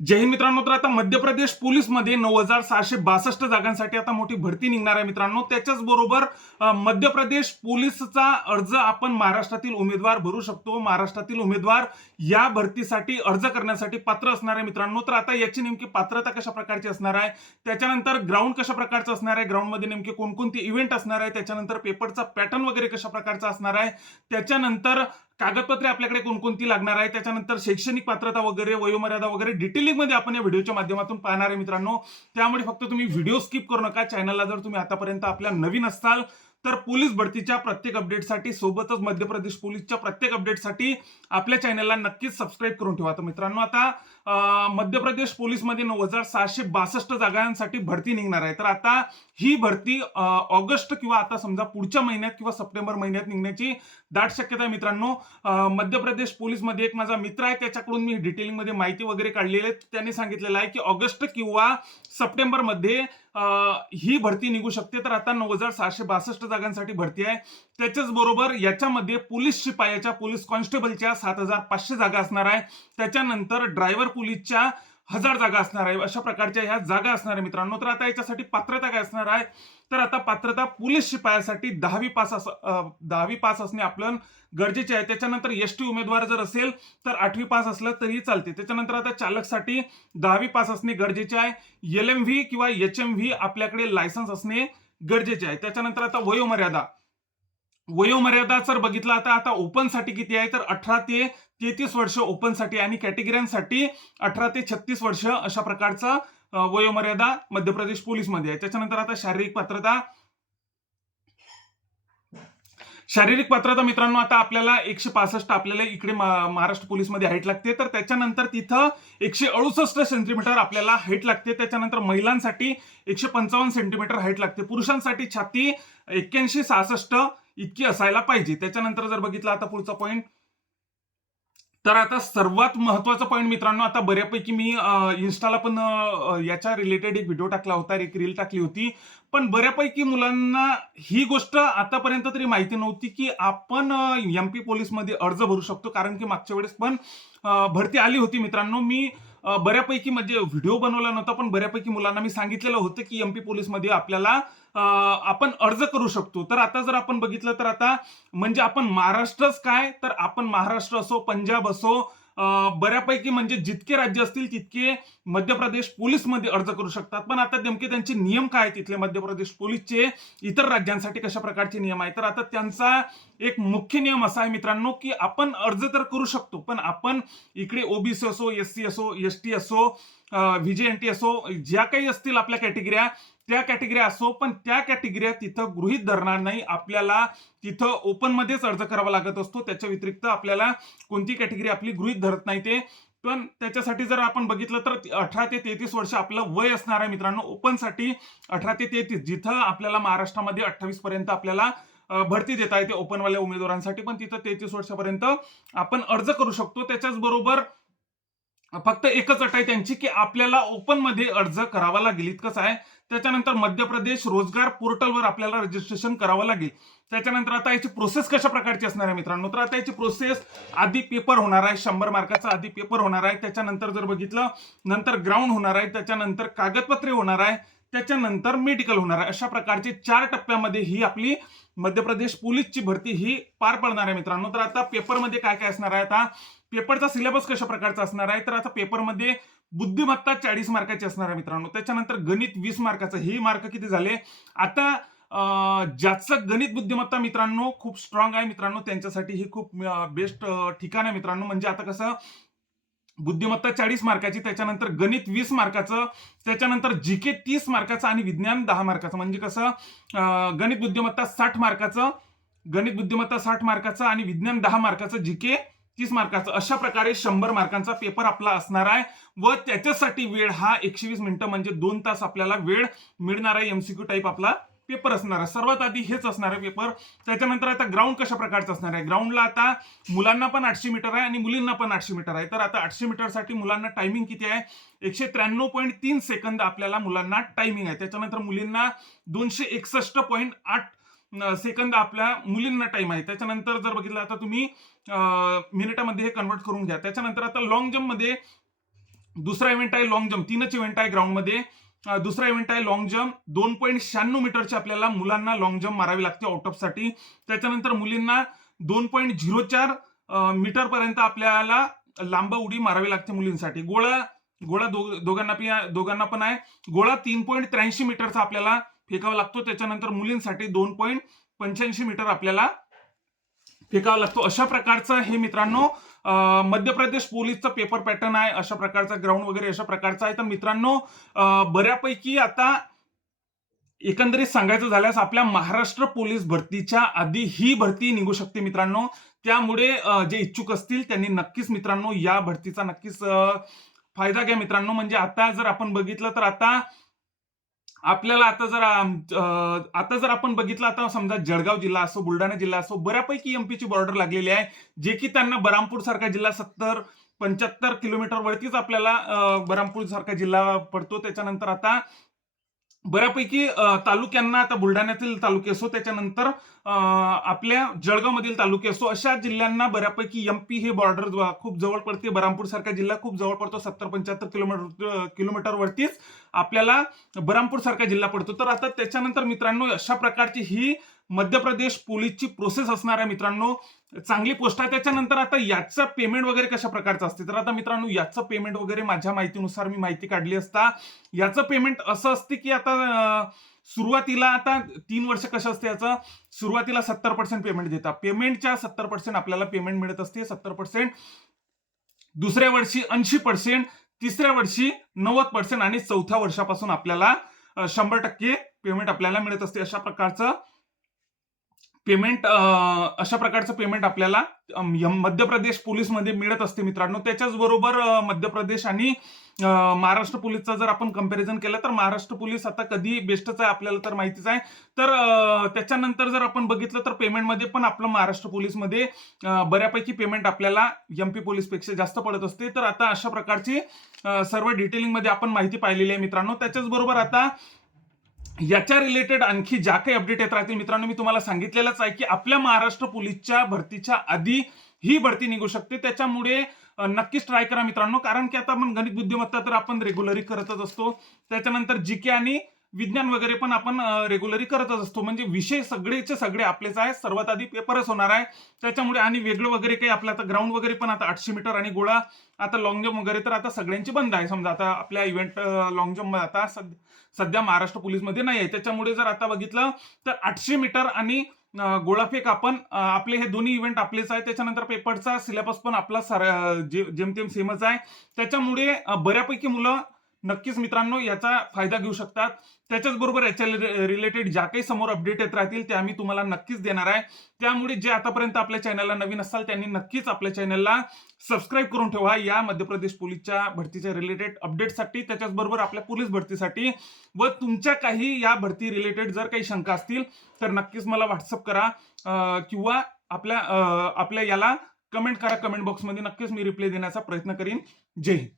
जय हिंद मित्रांनो. तर आता मध्य प्रदेश पोलीसमध्ये 9,662 जागांसाठी आता मोठी भरती निघणार आहे मित्रांनो. त्याच्याच बरोबर मध्य प्रदेश पोलीसचा अर्ज आपण महाराष्ट्रातील उमेदवार भरू शकतो. महाराष्ट्रातील उमेदवार या भरतीसाठी अर्ज करण्यासाठी पात्र असणार आहे मित्रांनो. तर आता याची नेमकी पात्रता कशा प्रकारची असणार आहे, त्याच्यानंतर ग्राउंड कशा प्रकारचं असणार आहे, ग्राउंडमध्ये नेमके कोणकोणते इव्हेंट असणार आहे, त्याच्यानंतर पेपरचा पॅटर्न वगैरे कशा प्रकारचा असणार आहे, त्याच्यानंतर कागदपत्रे आपल्याकडे कोणकोणती लागणार आहे, त्याच्यानंतर शैक्षणिक पात्रता वगैरे, वयोमर्यादा वगैरे डिटेलिंग मध्ये आपण या व्हिडिओच्या माध्यमातून पाहणार आहे मित्रांनो. त्यामुळे फक्त तुम्ही व्हिडिओ स्किप करू नका. चॅनलला जर तुम्ही आतापर्यंत आपल्या नवीन असाल तर पोलीस भरतीच्या प्रत्येक अपडेटसाठी सोबतच मध्य प्रदेश पोलीसच्या प्रत्येक अपडेटसाठी आपल्या चॅनलला नक्कीच सबस्क्राईब करून ठेवा. तर मित्रांनो आता मध्य प्रदेश पोलीसमध्ये 9,662 जागांसाठी भरती निघणार आहे. तर आता ही भरती ऑगस्ट किंवा आता समजा पुढच्या महिन्यात किंवा सप्टेंबर महिन्यात निघण्याची दाट शक्यता आहे मित्रांनो. मध्य प्रदेश पोलीसमध्ये एक माझा मित्र आहे, त्याच्याकडून मी डिटेलिंग मध्ये माहिती वगैरे काढलेली आहे. त्यांनी सांगितलेलं आहे की ऑगस्ट किंवा सप्टेंबर मध्ये ही भरती निघू शकते. तर आता 9,662 जागांसाठी भरती आहे. त्याच्याच बरोबर याच्यामध्ये पोलीस शिपायाच्या, पोलीस कॉन्स्टेबलच्या 7,500 जागा असणार आहे. त्याच्यानंतर ड्रायव्हर पोलीसच्या 1,000 जागा असणार आहे. अशा प्रकारच्या ह्या जागा असणार आहे मित्रांनो. तर आता याच्यासाठी पात्रता काय असणार आहे, तर आता पात्रता पोलीस शिपायासाठी 10वी पास असणे आपलं गरजेचे आहे. त्याच्यानंतर एसटी उमेदवार जर असेल तर 8वी पास असलं तरी चालते. त्याच्यानंतर आता चालकसाठी 10वी पास असणे गरजेचे आहे. LMV किंवा HMV आपल्याकडे लायसन्स असणे गरजेचे आहे. त्याच्यानंतर आता वयोमर्यादा जर बघितला आता ओपनसाठी किती आहे, तर 18 ते 33 वर्ष ओपनसाठी आणि कॅटेगरीसाठी 18 ते 36 वर्ष अशा प्रकारचा वयोमर्यादा मध्य प्रदेश पोलीसमध्ये आहे. त्याच्यानंतर आता शारीरिक पात्रता मित्रांनो, आता आपल्याला 165 आपल्याला इकडे महाराष्ट्र पोलीसमध्ये हाईट लागते. तर त्याच्यानंतर तिथं 168 सेंटीमीटर आपल्याला हाईट लागते. त्याच्यानंतर महिलांसाठी 155 सेंटीमीटर हाईट लागते. पुरुषांसाठी छाती 81-66 इतकी असायला पाहिजे. त्याच्यानंतर जर बघितलं आता पुढचा पॉईंट, तर आता सर्वात महत्वाचा पॉईंट मित्रांनो, आता बऱ्यापैकी मी इन्स्टाला पण याच्या रिलेटेड एक व्हिडिओ टाकला होता, एक रील टाकली होती. पण बऱ्यापैकी मुलांना ही गोष्ट आतापर्यंत तरी माहिती नव्हती की आपण MP पोलीसमध्ये अर्ज भरू शकतो. कारण की मागच्या वेळेस पण भरती आली होती मित्रांनो. मी बऱ्यापैकी म्हणजे व्हिडिओ बनवला नव्हता, पण बऱ्यापैकी मुलांना मी सांगितलेलं होतं की MP पोलीसमध्ये आपल्याला आपण अर्ज करू शकतो. तर आता जर आपण बघितलं तर आता म्हणजे आपण महाराष्ट्रच काय, तर आपण महाराष्ट्र असो, पंजाब असो, बऱ्यापैकी म्हणजे जितके राज्य असतील तितके मध्य प्रदेश पोलीसमध्ये अर्ज करू शकतात. पण आता नेमके त्यांचे नियम काय, तिथले मध्य प्रदेश पोलीसचे इतर राज्यांसाठी कशा प्रकारचे नियम आहेत, तर आता त्यांचा एक मुख्य नियम असा आहे मित्रांनो की आपण अर्ज तर करू शकतो, पण आपण इकडे OBC असो, SC असो, ST असो, VJNT असो, ज्या काही असतील आपल्या कॅटेगऱ्या, त्या कॅटेगरी असो, पण त्या कॅटेगरी तिथं गृहीत धरणार नाही. आपल्याला तिथं ओपन मध्येच अर्ज करावा लागत असतो. त्याच्या व्यतिरिक्त आपल्याला कोणती कॅटेगरी आपली गृहीत धरत नाही ते. पण त्याच्यासाठी जर आपण बघितलं तर 18 ते 33 वर्ष आपलं वय असणार आहे मित्रांनो. ओपनसाठी 18 ते 33, जिथं आपल्याला महाराष्ट्रामध्ये 28 पर्यंत आपल्याला भरती देता येते ओपनवाल्या उमेदवारांसाठी, पण तिथं 33 वर्षापर्यंत आपण अर्ज करू शकतो. त्याच्याच बरोबर फक्त एकच अट आहे त्यांची की आपल्याला ओपन मध्ये अर्ज करावा लागेल, इतकंच आहे. त्याच्यानंतर मध्य प्रदेश रोजगार पोर्टलवर आपल्याला रजिस्ट्रेशन करावं लागेल. त्याच्यानंतर आता याची प्रोसेस कशा प्रकारची असणार आहे मित्रांनो, तर आता याची प्रोसेस, आधी पेपर होणार आहे, 100 मार्काचा आधी पेपर होणार आहे. त्याच्यानंतर जर बघितलं, नंतर ग्राउंड होणार आहे, त्याच्यानंतर कागदपत्रे होणार आहे, त्याच्यानंतर मेडिकल होणार आहे. अशा प्रकारचे 4 टप्प्यामध्ये ही आपली मध्य प्रदेश पोलीसची भरती ही पार पडणार आहे मित्रांनो. तर आता पेपरमध्ये काय काय असणार आहे, आता पेपरचा सिलेबस कशा प्रकारचा असणार आहे, तर आता पेपरमध्ये बुद्धिमत्ता 40 मार्काची असणार आहे मित्रांनो. त्याच्यानंतर गणित 20 मार्काचं. ही मार्क किती झाले, आता ज्याचं गणित बुद्धिमत्ता मित्रांनो खूप स्ट्रॉंग आहे मित्रांनो, त्यांच्यासाठी ही खूप बेस्ट ठिकाण आहे मित्रांनो. म्हणजे आता कसं, बुद्धिमत्ता 40 मार्काची, त्याच्यानंतर गणित 20 मार्काचं, त्याच्यानंतर GK 30 मार्काचं आणि विज्ञान 10 मार्काचं. म्हणजे कसं, गणित बुद्धिमत्ता 60 मार्काचं, आणि विज्ञान 10 मार्काचं, GK 30 मार्काचं. अशा प्रकारे 100 मार्कांचा पेपर आपला असणार आहे. व त्याच्यासाठी वेळ हा 120 मिनिटं म्हणजे 2 तास आपल्याला वेळ मिळणार आहे. MCQ टाईप आपला पेपर असणार आहे. सर्वात आधी हेच असणार आहे पेपर. त्याच्यानंतर आता ग्राउंड कशा प्रकारचं असणार आहे, ग्राउंडला आता मुलांना पण 800 मीटर आहे आणि मुलींना पण 800 मीटर आहे. तर आता 800 मीटरसाठी मुलांना टायमिंग किती आहे, 193.3 सेकंद आपल्याला मुलांना टायमिंग आहे. त्याच्यानंतर मुलींना 261.8 सेकंद आपल्या मुलींना टाइम आहे. त्याच्यानंतर जर बघितलं आता तुम्ही मिनिटामध्ये हे कन्वर्ट करून घ्या. त्याच्यानंतर आता लॉंग जम्प मध्ये दुसरा इव्हेंट आहे लॉंग जम्प, 3च इव्हेंट आहे ग्राउंडमध्ये. दुसरा इव्हेंट आहे लॉंग जम्प, 2.96 मीटरची आपल्याला मुलांना लॉंग जम्प मारावी लागते आउट ऑफ साठी. त्याच्यानंतर मुलींना 2.04 मीटर पर्यंत आपल्याला लांब उडी मारावी लागते मुलींसाठी. गोळा गोळा दोघांना पण आहे. गोळा 3.83 मीटरचा आपल्याला फेकावा लागतो. त्याच्यानंतर मुलींसाठी 2.85 मीटर आपल्याला फेकावा लागतो. अशा प्रकारचं हे मित्रांनो मध्य प्रदेश पोलीसचा पेपर पॅटर्न आहे. अशा प्रकारचा ग्राउंड वगैरे अशा प्रकारचा आहे. तर मित्रांनो बऱ्यापैकी आता एकंदरीत सांगायचं झाल्यास आपल्या महाराष्ट्र पोलीस भरतीच्या आधी ही भरती निघू शकते मित्रांनो. त्यामुळे जे इच्छुक असतील त्यांनी नक्कीच मित्रांनो या भरतीचा नक्कीच फायदा घ्या मित्रांनो. म्हणजे आता जर आपण बघितलं तर आता आपल्याला आता जर आपण बघितलं, आता समजा जळगाव जिल्हा असो, बुलढाणा जिल्हा असो, बऱ्यापैकी एमपीची बॉर्डर लागलेली आहे, जे की त्यांना बरामपूर सारखा जिल्हा 70-75 किलोमीटर वरतीच आपल्याला बरामपूर सारखा जिल्हा पडतो. त्याच्यानंतर आता बऱ्यापैकी तालुक्यांना, आता बुलढाण्यातील तालुके असो, त्याच्यानंतर आपल्या जळगावमधील तालुके असो, अशा जिल्ह्यांना बऱ्यापैकी एमपी हे बॉर्डर खूप जवळ पडते. बरामपूर सारखा जिल्हा खूप जवळ पडतो, 70-75 किलोमीटर वरतीच आपल्याला बरामपूर सारखा जिल्हा पडतो. तर आता त्याच्यानंतर मित्रांनो अशा प्रकारची ही मध्य प्रदेश पोलीसची प्रोसेस असणार आहे मित्रांनो. चांगली पोस्ट आहे. त्याच्यानंतर आता याचं पेमेंट वगैरे कशा प्रकारचं असते, तर आता मित्रांनो याचं पेमेंट वगैरे माझ्या माहितीनुसार मी माहिती काढली असता, याचं पेमेंट असं असते की आता सुरुवातीला आता 3 वर्ष कसं असते, याचं सुरुवातीला 70% पेमेंट देतात. पेमेंटच्या 70% आपल्याला पेमेंट मिळत असते. 70%, दुसऱ्या वर्षी 80%, तिसऱ्या वर्षी 90% आणि चौथ्या वर्षापासून आपल्याला 100% पेमेंट आपल्याला मिळत असते. अशा प्रकारचं पेमेंट आपल्याला मध्य प्रदेश पोलीसमध्ये मिळत असते मित्रांनो. त्याच्याच बरोबर मध्य प्रदेश आणि महाराष्ट्र पोलीसचा जर आपण कंपॅरिझन केलं तर महाराष्ट्र पोलीस आता कधी बेस्टच आहे आपल्याला तर माहितीच आहे. तर त्याच्यानंतर जर आपण बघितलं तर पेमेंटमध्ये पण आपलं महाराष्ट्र पोलीसमध्ये बऱ्यापैकी पेमेंट आपल्याला एमपी पोलीसपेक्षा जास्त पडत असते. तर आता अशा प्रकारची सर्व डिटेलिंग मध्ये आपण माहिती पाहिलेली आहे मित्रांनो. त्याच्याच बरोबर आता याच्या रिलेटेड आणखी ज्या काही अपडेट येत राहतील मित्रांनो, मी तुम्हाला सांगितलेलंच आहे की आपल्या महाराष्ट्र पोलीसच्या भरतीच्या आधी ही भरती निघू शकते. त्याच्यामुळे नक्कीच ट्राय करा मित्रांनो. कारण की आता आपण गणित बुद्धिमत्ता तर आपण रेग्युलरी करतच असतो. त्याच्यानंतर जीके आणि विज्ञान वगैरे पण आपण रेग्युलरी करतच असतो. म्हणजे विषय सगळेचे सगळे आपलेच आहे. सर्वात आधी पेपरच होणार आहे. त्याच्यामुळे आणि वेगळं वगैरे काही आपलं आता ग्राउंड वगैरे पण आता 800 मीटर आणि गोळा, आता लॉंग जम्प वगैरे तर आता सगळ्यांची बंद आहे. समजा आता आपल्या इव्हेंट लॉंग जम्प आता सध्या महाराष्ट्र पोलीसमध्ये नाही आहे. त्याच्यामुळे जर आता बघितलं तर 800 मीटर आणि गोळाफेक आपण आपले हे दोन्ही इव्हेंट आपलेच आहे. त्याच्यानंतर पेपरचा सिलेबस पण आपला जेमतेम सेमच आहे. त्याच्यामुळे बऱ्यापैकी मुलं नक्कीच मित्रांनो याचा फायदा घेऊ शकतात. त्याच्याच बरोबर याच्या रिलेटेड ज्या काही समोर अपडेट येत राहतील त्या मी तुम्हाला नक्कीच देणार आहे. त्यामुळे जे आतापर्यंत आपल्या चॅनलला नवीन असाल त्यांनी नक्कीच आपल्या चॅनलला सबस्क्राईब करून ठेवा या मध्य प्रदेश पोलीसच्या भरतीच्या रिलेटेड अपडेटसाठी. त्याच्याच बरोबर आपल्या पोलीस भरतीसाठी व तुमच्या काही या भरती रिलेटेड जर काही शंका असतील तर नक्कीच मला व्हॉट्सअप करा किंवा आपल्या याला कमेंट करा. कमेंट बॉक्समध्ये नक्कीच मी रिप्लाय देण्याचा प्रयत्न करीन. जय हिंद.